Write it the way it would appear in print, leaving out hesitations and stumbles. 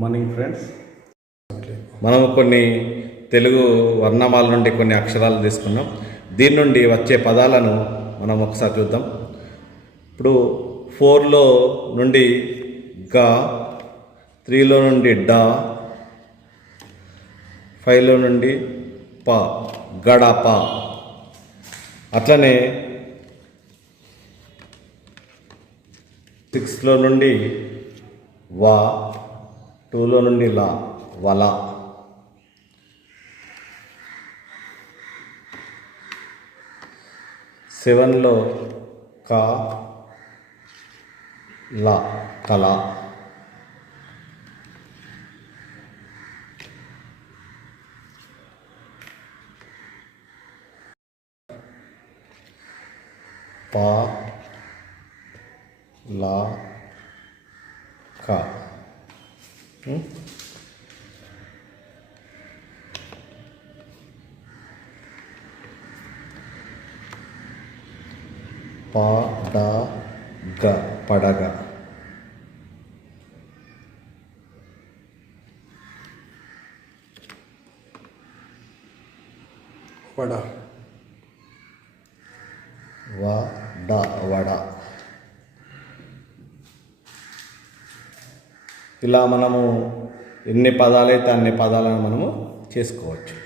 Morning friends, మనము కొన్ని తెలుగు వర్ణమాల నుండి కొన్ని అక్షరాలు తీసుకున్నాం. దీని నుండి వచ్చే పదాలను మనం ఒకసారి చూద్దాం. ఇప్పుడు 4లో నుండి గా, 3లో నుండి డా, 5లో నుండి పా, గడప. అట్లనే 6లో నుండి వా, 2లో నుండి లా, వల. 7లో కా, లా, కల. 8 పా, లా, క. 9 పడగ, పడగ. 10 వడ, వడ. ఇలా మనము ఎన్ని పదాలైతే అన్ని పదాలను మనము చేసుకోవచ్చు.